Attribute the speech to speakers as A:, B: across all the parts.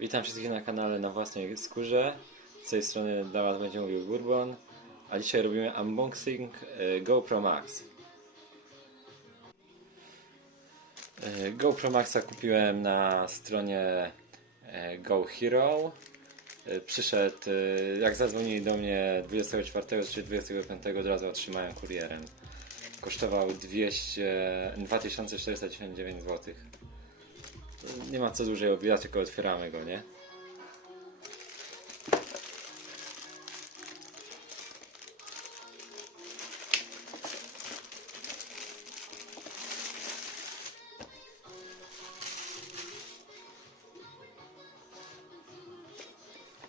A: Witam wszystkich na kanale na własnej skórze. Z tej strony dla Was będzie mówił Bourbon. A dzisiaj robimy unboxing e, GoPro Max. E, GoPro Maxa kupiłem na stronie e, Go Hero. E, Przyszedł, jak zadzwonili do mnie 24 czy 25 od razu otrzymałem kurierem. Kosztował 200, 2499 zł. Nie ma co dłużej obijać, tylko otwieramy go, nie?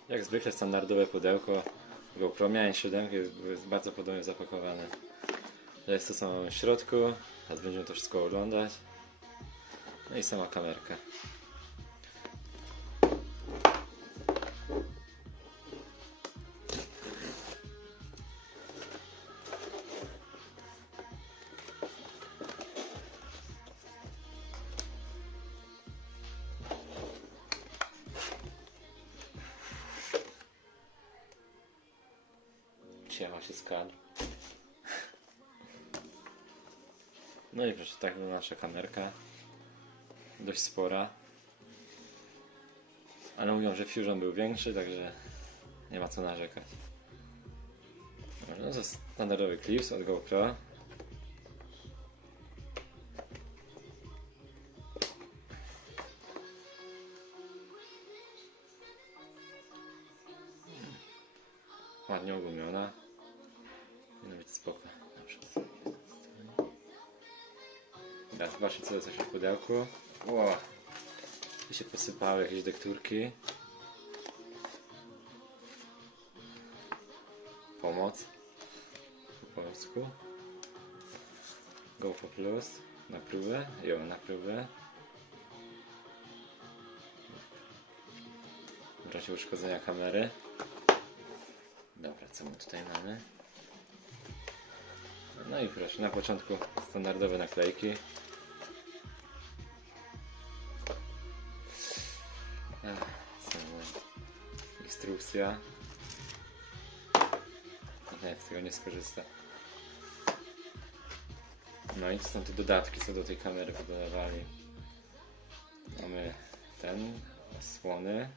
A: Jak zwykle standardowe pudełko GoPro. Miałem 7, jest, jest bardzo podobnie zapakowane. To jest to samo w środku, teraz będziemy to wszystko oglądać. No i sama kamerka. Ciema się skali. No i proszę, tak wygląda nasza kamerka. Dość spora. Ale mówią, że Fusion był większy, także nie ma co narzekać. No to standardowy clips od GoPro. Ładnie ogumiona. Powinno być spoko. Teraz zobaczcie co jest w pudełku. Ło. Tu się posypały jakieś dekturki. Pomoc. Po polsku. GoPro Plus. Na próbę. Jo, na próbę. W razie uszkodzenia kamery. Dobra, co my tutaj mamy? No i proszę, na początku standardowe naklejki. Instrukcja. Nie, z tego nie skorzysta. No i są te dodatki, co do tej kamery podawali. Mamy ten, osłony.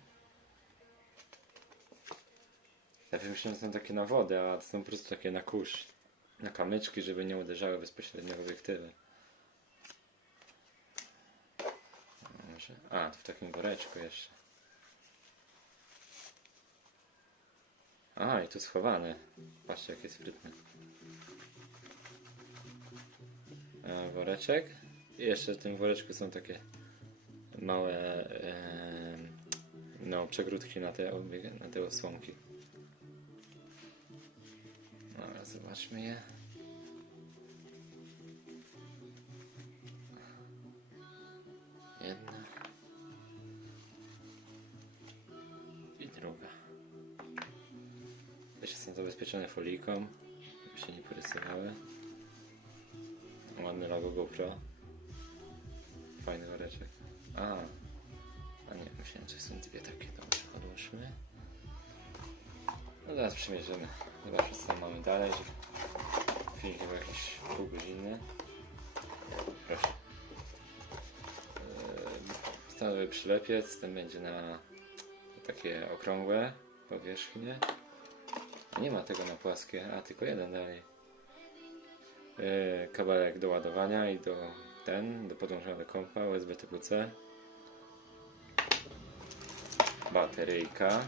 A: Ja myślałem, że są takie na wodę, a to są po prostu takie na kurz. Na kamyczki, żeby nie uderzały bezpośrednio w obiektywy. A, to w takim woreczku jeszcze. A, i tu schowane. Patrzcie, jakie sprytne. E, woreczek. I jeszcze w tym woreczku są takie małe e, no, przegródki na te, na te osłonki. Dobra, zobaczmy je. Jedna. I druga. Jeszcze są zabezpieczone folijką, żeby się nie porysowały. Ładny logo GoPro. Fajny woreczek. A, a nie, myślałem, że są dwie takie. Dobrze, odłóżmy. No zaraz przymierzymy. Zobaczmy co mamy dalej. Film chyba jakieś pół godziny. Proszę. Eee, Stanowy przylepiec, ten będzie na takie okrągłe powierzchnie. Nie ma tego na płaskie, a tylko jeden dalej. Kabelek do ładowania i do ten, do podłączenia do kompa USB typu C. Bateryjka.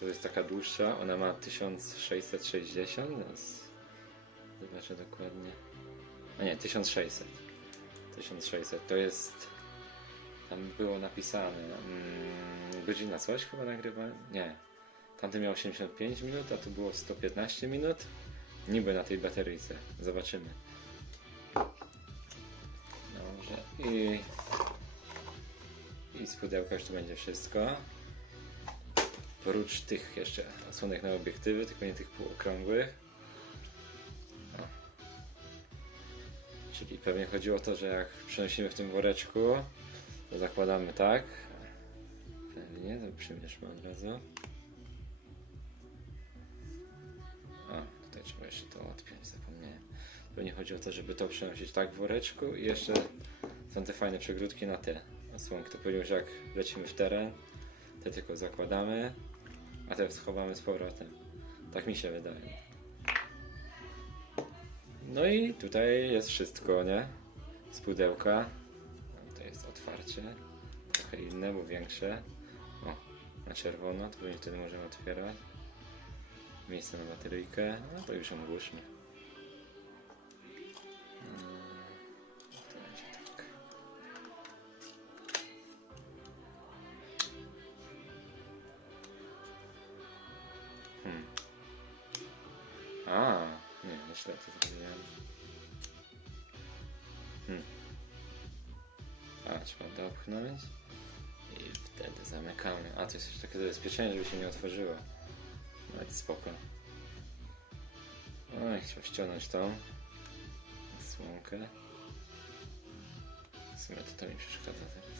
A: To jest taka dłuższa, ona ma 1660, więc zobaczę dokładnie. A nie, 1600. 1600 to jest. Tam było napisane. Mm, godzina coś chyba nagrywałem? Nie. Tamty miał 85 minut, a tu było 115 minut. Niby na tej bateryjce. Zobaczymy. Dobrze. I. I z pudełka już tu będzie wszystko. Oprócz tych jeszcze osłonek na obiektywy, tylko nie tych półokrągłych. O. Czyli pewnie chodziło o to, że jak przenosimy w tym woreczku, to zakładamy tak. Fajnie, to przymierzmy od razu. Trzeba jeszcze to odpiąć, zapomniałem. Pewnie chodzi o to, żeby to przenosić tak w woreczku i jeszcze są te fajne przegródki na te osłonki. To powiedział, że jak lecimy w teren, te tylko zakładamy, a te schowamy z powrotem. Tak mi się wydaje. No i tutaj jest wszystko, nie? Z pudełka. To jest otwarcie. Trochę inne, bo większe. O, na czerwono, to pewnie wtedy możemy otwierać. Miejsce na bateryjkę. No to już ją tak. Hmm. A, nie, myślę, to zrobiłem. Hmm. A, trzeba dopchnąć i wtedy zamykamy. A, to jest jeszcze takie zabezpieczenie, żeby się nie otworzyło. No i spoko. No i chciał ściągnąć tą słonkę. W sumie to, to mi przeszkadza teraz.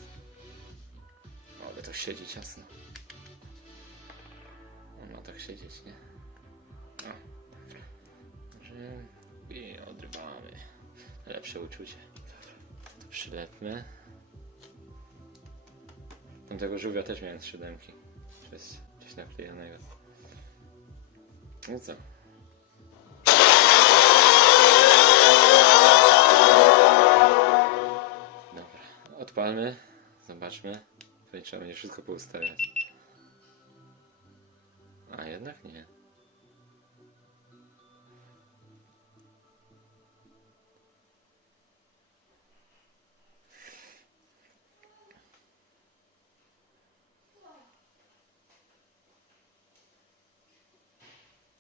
A: Ale to siedzi ciasno. On ma tak siedzieć, nie? O, dobra. Może i odrywamy. Lepsze uczucie. To przylepmy. Tamtego żółwia też miałem z siódemki. Coś, coś naklejonego. No co? Dobra, odpalmy. Zobaczmy. Tutaj trzeba będzie wszystko poustawiać. A jednak nie.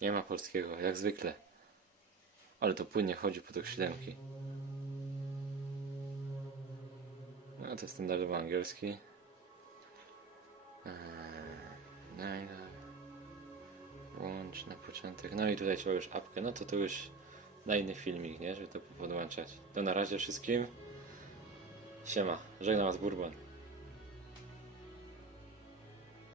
A: Nie ma polskiego, jak zwykle. Ale to płynnie chodzi po tych siódemki. No to standardowo angielski. Eee, Łącz na początek. No i tutaj trzeba już apkę. No to to już na inny filmik, nie? Żeby to podłączać. To na razie wszystkim. Siema. Żegnam was Bourbon.